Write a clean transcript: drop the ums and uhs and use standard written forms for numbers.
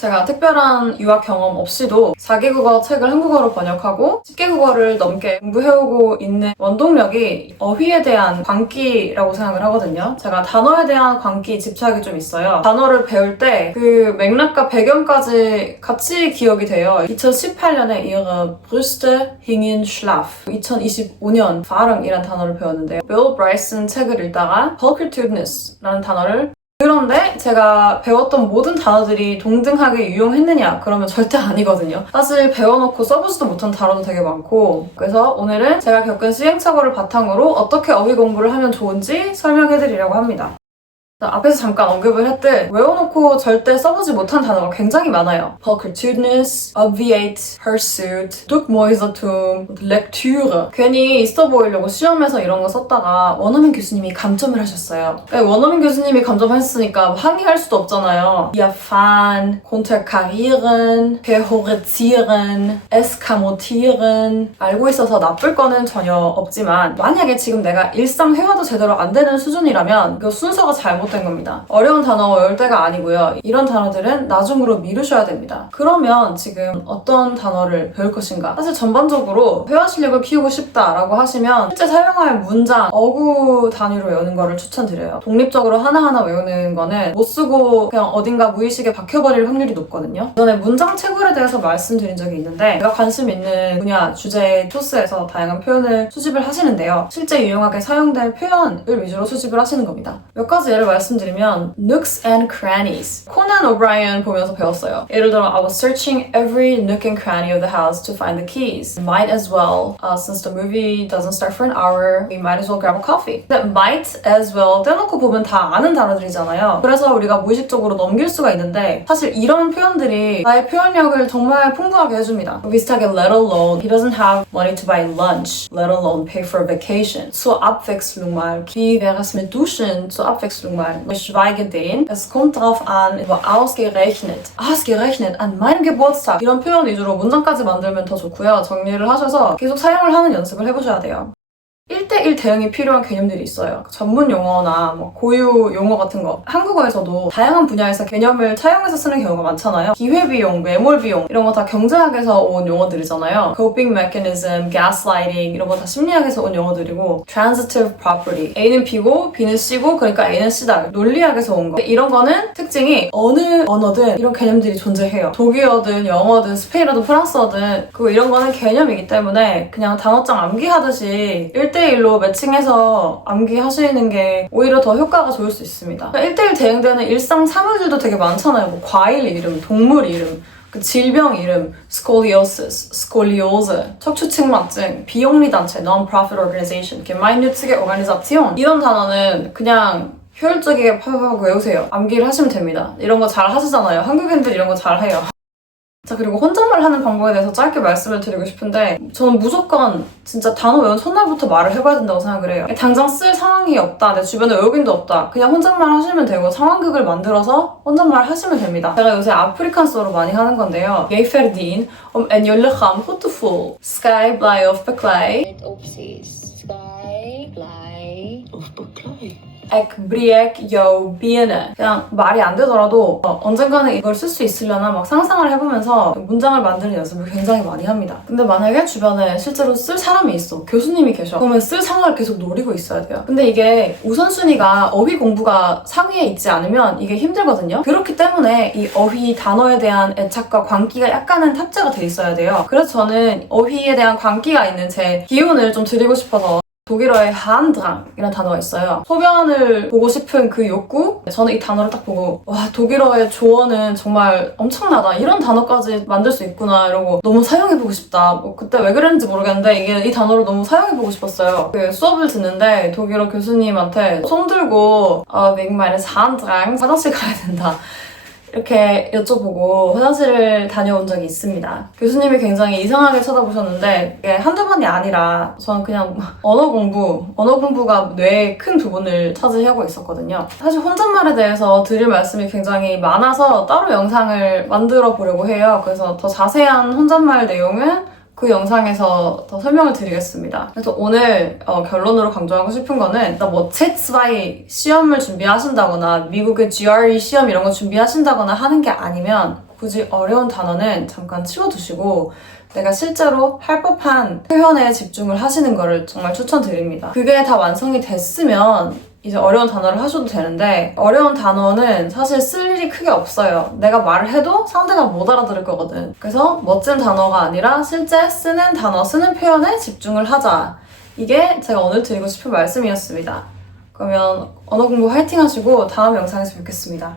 제가 특별한 유학 경험 없이도 4개국어 책을 한국어로 번역하고 10개국어를 넘게 공부해오고 있는 원동력이 어휘에 대한 광기라고 생각을 하거든요. 제가 단어에 대한 광기 집착이 좀 있어요. 단어를 배울 때 그 맥락과 배경까지 같이 기억이 돼요. 2018년에 ihre Brüste hingen schlaff, 2025년 Fahrung이라는 단어를 배웠는데요. 빌 브라이슨 책을 읽다가 pulchritudinous 라는 단어를 그런데 제가 배웠던 모든 단어들이 동등하게 유용했느냐? 그러면 절대 아니거든요. 사실 배워놓고 써보지도 못한 단어도 되게 많고 그래서 오늘은 제가 겪은 시행착오를 바탕으로 어떻게 어휘 공부를 하면 좋은지 설명해드리려고 합니다. 앞에서 잠깐 언급을 했듯 외워놓고 절대 써보지 못한 단어가 굉장히 많아요. pulchritudinous, obviate, hirsute, durchmoisertum, lecture. 괜히 있어 보이려고 시험에서 이런 거 썼다가 원어민 교수님이 감점을 하셨어요. 원어민 교수님이 감점했으니까 항의할 수도 없잖아요. erfahren, konterkarieren, verhorizieren, eskamotieren. 알고 있어서 나쁠 거는 전혀 없지만 만약에 지금 내가 일상 회화도 제대로 안 되는 수준이라면 그 순서가 잘못 된 겁니다. 어려운 단어 외울 때가 아니고요. 이런 단어들은 나중으로 미루셔야 됩니다. 그러면 지금 어떤 단어를 배울 것인가? 사실 전반적으로 회화 실력을 키우고 싶다라고 하시면 실제 사용할 문장, 어구 단위로 외우는 거를 추천드려요. 독립적으로 하나하나 외우는 거는 못 쓰고 그냥 어딘가 무의식에 박혀버릴 확률이 높거든요. 전에 문장 채굴에 대해서 말씀드린 적이 있는데 제가 관심 있는 분야, 주제, 소스에서 다양한 표현을 수집을 하시는데요. 실제 유용하게 사용될 표현을 위주로 수집을 하시는 겁니다. 몇 가지 예를 말씀드리면 nooks and crannies. 코난 오브라이언 보면서 배웠어요. 예를 들어 I was searching every nook and cranny of the house to find the keys. Might as well, since the movie doesn't start for an hour, we might as well grab a coffee. 근데 might as well 떼놓고 보면 다 아는 단어들이잖아요. 그래서 우리가 무의식적으로 넘길 수가 있는데 사실 이런 표현들이 나의 표현력을 정말 풍부하게 해줍니다. 비슷하게 let alone, he doesn't have money to buy lunch, let alone pay for a vacation. Zur Abwechslung mal, wie wäre es mit Duschen? Zur Abwechslung mal. Ich schweige den. Es kommt drauf an, ausgerechnet. ausgerechnet an meinem Geburtstag. 이런 표현 위주로 문장까지 만들면 더 좋고요. 정리를 하셔서 계속 사용을 하는 연습을 해보셔야 돼요. 1대1 대응이 필요한 개념들이 있어요. 전문 용어나 고유 용어 같은 거. 한국어에서도 다양한 분야에서 개념을 차용해서 쓰는 경우가 많잖아요. 기회비용, 매몰비용 이런 거 다 경제학에서 온 용어들이잖아요. coping mechanism, gaslighting 이런 거 다 심리학에서 온 용어들이고 transitive property. A는 B고 B는 C고 그러니까 A는 C다. 논리학에서 온 거. 이런 거는 특징이 어느 언어든 이런 개념들이 존재해요. 독일어든 영어든 스페인어든 프랑스어든 그리고 이런 거는 개념이기 때문에 그냥 단어장 암기하듯이 1대1로 매칭해서 암기하시는 게 오히려 더 효과가 좋을 수 있습니다. 1대1 대응되는 일상 사물들도 되게 많잖아요. 뭐 과일 이름, 동물 이름, 그 질병 이름, scoliosis, scoliosis, 척추측만증, 비영리 단체, non-profit organization, gemeinnützige Organisation 이런 단어는 그냥 효율적이게 팍팍 외우세요. 암기를 하시면 됩니다. 이런 거 잘 하시잖아요. 한국인들 이런 거 잘 해요. 자, 그리고 혼잣말 하는 방법에 대해서 짧게 말씀을 드리고 싶은데 저는 무조건 진짜 단어 외운 첫날부터 말을 해봐야 된다고 생각을 해요. 당장 쓸 상황이 없다, 내 주변에 외국인도 없다, 그냥 혼잣말 하시면 되고 상황극을 만들어서 혼잣말 하시면 됩니다. 제가 요새 아프리칸스어로 많이 하는 건데요. Je verdient en je lichaam goed te voelen. Sky blij of beklei. Opties. Sky blij of beklei. Ik breek jouw benen. 그냥 말이 안 되더라도 언젠가는 이걸 쓸 수 있으려나 막 상상을 해보면서 문장을 만드는 연습을 굉장히 많이 합니다. 근데 만약에 주변에 실제로 쓸 사람이 있어, 교수님이 계셔, 그러면 쓸 상황을 계속 노리고 있어야 돼요. 근데 이게 우선순위가 어휘 공부가 상위에 있지 않으면 이게 힘들거든요. 그렇기 때문에 이 어휘 단어에 대한 애착과 광기가 약간은 탑재가 돼 있어야 돼요. 그래서 저는 어휘에 대한 광기가 있는 제 기운을 좀 드리고 싶어서 독일어에 Harndrang이라는 단어가 있어요. 소변을 보고 싶은 그 욕구? 저는 이 단어를 딱 보고 와, 독일어의 조언은 정말 엄청나다. 이런 단어까지 만들 수 있구나 이러고 너무 사용해보고 싶다. 그때 왜 그랬는지 모르겠는데 이게 이 단어를 너무 사용해보고 싶었어요. 그 수업을 듣는데 독일어 교수님한테 손 들고 wegen meines Harndrangs 화장실 가야 된다. 이렇게 여쭤보고 화장실을 다녀온 적이 있습니다. 교수님이 굉장히 이상하게 쳐다보셨는데 이게 한두 번이 아니라 저는 그냥 언어 공부가 뇌의 큰 부분을 차지하고 있었거든요. 사실 혼잣말에 대해서 드릴 말씀이 굉장히 많아서 따로 영상을 만들어 보려고 해요. 그래서 더 자세한 혼잣말 내용은 그 영상에서 더 설명을 드리겠습니다. 그래서 오늘 결론으로 강조하고 싶은 거는 C2 시험을 준비하신다거나 미국의 GRE 시험 이런 거 준비하신다거나 하는 게 아니면 굳이 어려운 단어는 잠깐 치워두시고 내가 실제로 할 법한 표현에 집중을 하시는 거를 정말 추천드립니다. 그게 다 완성이 됐으면 이제 어려운 단어를 하셔도 되는데 어려운 단어는 사실 쓸 일이 크게 없어요. 내가 말을 해도 상대가 못 알아들을 거거든. 그래서 멋진 단어가 아니라 실제 쓰는 단어, 쓰는 표현에 집중을 하자. 이게 제가 오늘 드리고 싶은 말씀이었습니다. 그러면 언어 공부 화이팅 하시고 다음 영상에서 뵙겠습니다.